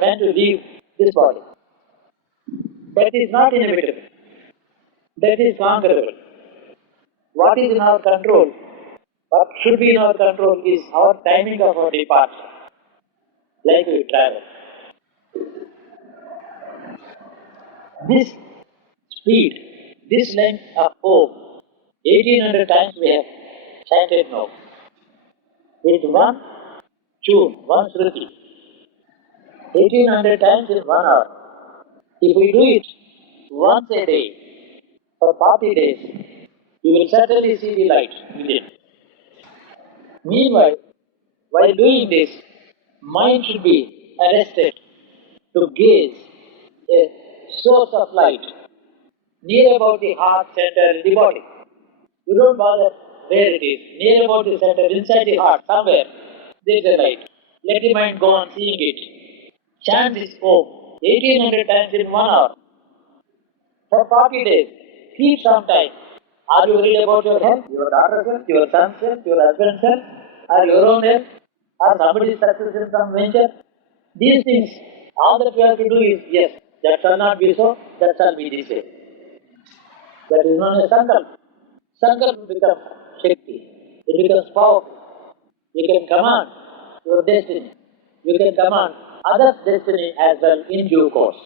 meant to leave this body. That is not inevitable. That is conquerable. What is in our control, what should be in our control is our timing of our departure, like we travel. This speed, this length of Om, 1800 times we have chanted now. With one tune, one Shruti, 1800 times in 1 hour. If we do it once a day for 40 days, you will certainly see the light within. Meanwhile, while doing this, mind should be arrested to gaze a source of light near about the heart center in the body. You don't bother where it is, near about the center, inside the heart, somewhere, there is a light. Let the mind go on seeing it. Chant this Om 1800 times in 1 hour. For 40 days, keep some time. Are you worried about your health, your daughter's health, your son's health, your husband's health, or your own health, or somebody's success in some venture? These things, all that we have to do is, yes, that shall not be so, that shall be this way. That is known as Sankalp. Sankalp becomes Shakti. It becomes powerful. You can command your destiny. You can command others' destiny as well in due course.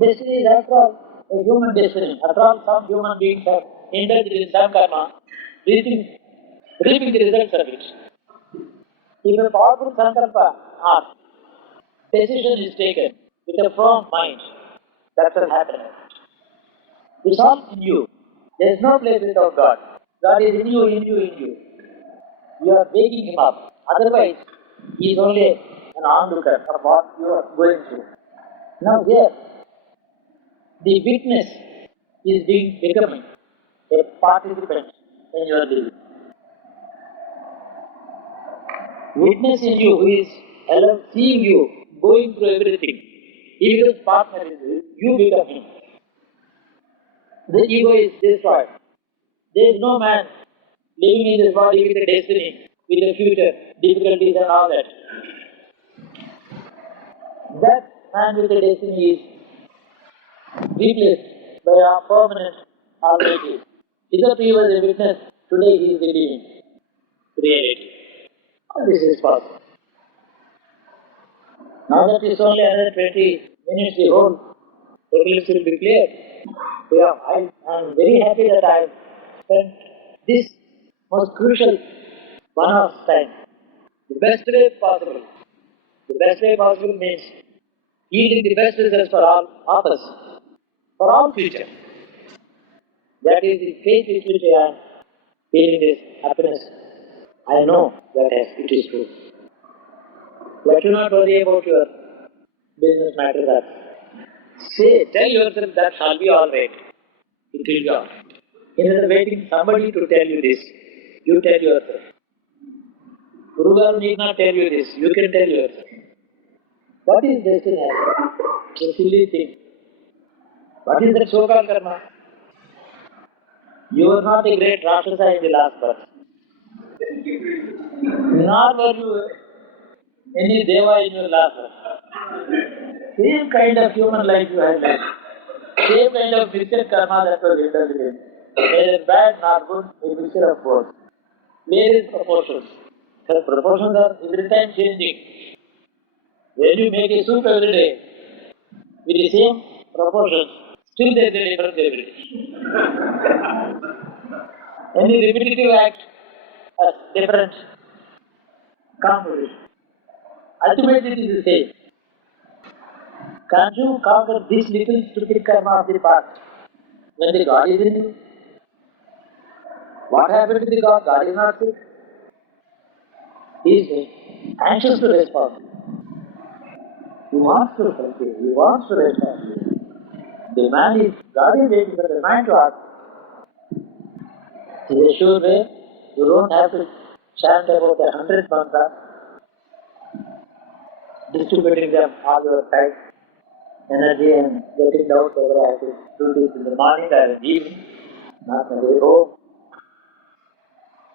Destiny is after all a human destiny. After all, some human beings have indulged in some karma, reaping the results of it. If a powerful sankalpa or decision is taken with a firm mind, that will happen. It's all in you. There is no place without God. God is in you, in you, in you. You are waking him up. Otherwise, he is only an onlooker of what you are going through. Now here, the witness is becoming a participant in your living. Witness in you who is seeing you going through everything. He becomes partner in you, you become him. The ego is destroyed. There is no man living in this body with a destiny, with a future, difficulties and all that. That man with a destiny is replaced by a permanent Almighty. Hitherto he was a witness, today he is a living reality. All this is possible. Now that it's only another 20 minutes, the whole eclipse will be clear. I am very happy that I have spent this most crucial 1 hour's time the best way possible. The best way possible means yielding the best results for all of us, for all future. That is the faith with which I am feeling this happiness. I know that it is true. Let you not worry about your business matters. Tell yourself that shall be all right. It will be all right. Instead of waiting somebody to tell you this, you tell yourself. Guru Garu need not tell you this, you can tell yourself. What is destiny? A silly thing. What is that so-called karma? You were not a great Rakshasa in the last birth. Nor were you any Deva in your last birth. Same kind of human life you had led. Same kind of mixture karma that was indulged in. Neither bad nor good, a mixture of both. Where is proportions? The proportions are every time changing. When you make a soup every day with the same proportions, still there is a difference every day. Any repetitive act has different composition. Ultimately it is the same. Can't you conquer this little stupid karma of the past when the God is in you? What happened to the God? God is not sick. He is anxious to respond. He wants to help you. He wants to respond to you. The man is, God is waiting for the man to ask. In a sure way, you don't have to chant about 100 mantras, distributing them all your time, energy and getting down whether I have to do this in the morning or in the evening, not when I home.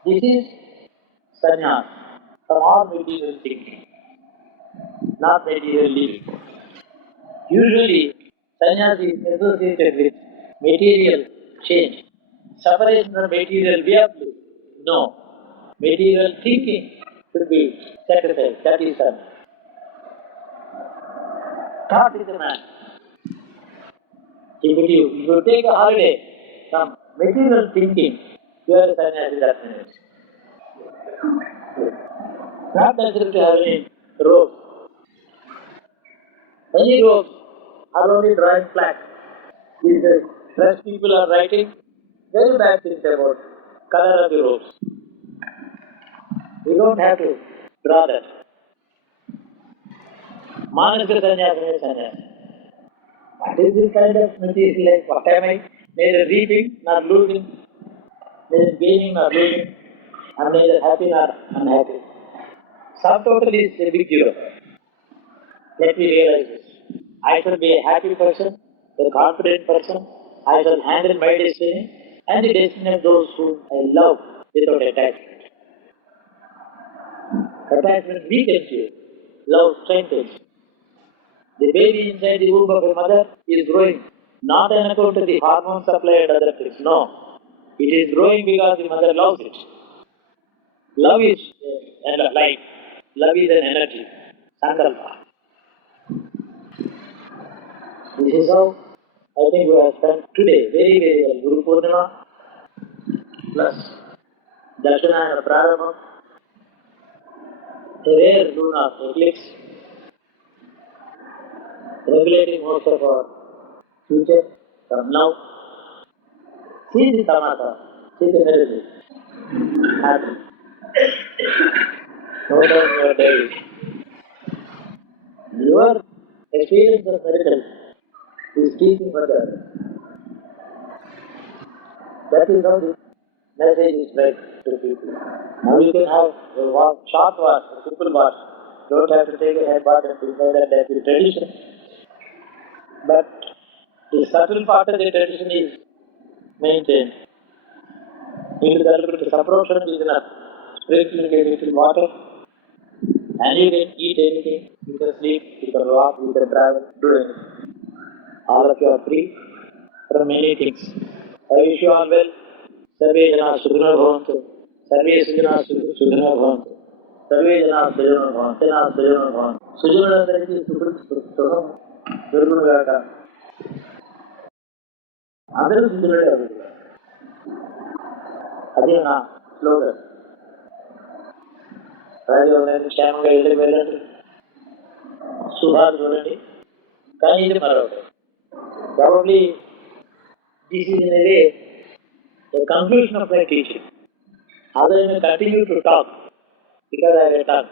This is sannyas from all material thinking. not material living. Usually, sannyasi is associated with material change. Separation from material way of living. No. Material thinking should be sacrificed. That is sannyasi. Thought is a man. If you take a holiday from material thinking, you are a sannyasi that minute. Not necessary to have any robes. Any robes are only drawing flags. These fresh people are writing very bad things about color of the robes. We don't have to draw that. Manasa sannyasa is sannyasa. What is this kind of material life? What am I? Neither reaping nor losing, neither gaining nor losing. I am neither happy nor unhappy. Sum total is a big zero. Let me realize this. I shall be a happy person, a confident person. I shall handle my destiny and the destiny of those whom I love without attachment. Attachment weakens you. Love strengthens. The baby inside the womb of a mother is growing not on account of the hormone supply and other things. No. It is growing because the mother loves it. Love is a life. Love is an energy. Sankalpa. This is how I think we have spent today very, very well. Guru Purnima plus Darshanayana Prarambha, a rare lunar eclipse, regulating most of our future from now. See the tamasha, see the miracle. Happen. No doubt you are daily. Your experience of miracle is teaching for the others. That is how the message is spread to people. Now you can have a short wash, a simple wash. Don't have to take a head bath and things like that. That's the tradition. But the subtle part of the tradition is maintained. You can get some proportion is enough. Sprinkling a little water, and you can eat anything. You can sleep, you can walk, you can travel, do anything. All of you are free from many things. I wish you all well. Sarve jana sukhino bhavantu. Sarve sujana sukhino bhavantu. Sarve jana sujano bhavantu. Jana sujano bhavantu. Sujana అందరికీ సుఖం దొరుకును గాక. అందరూ సుఖులే అడుగుతారు. అదే నా slogan. Rajiv క్షేమంగా ఇళ్ళకి వెళ్ళండి. శుభాలు చూడండి. కానీ ఇది మరొకటి. Probably this is in a way a conclusion of my teaching. Although I may continue to talk because I have a tongue.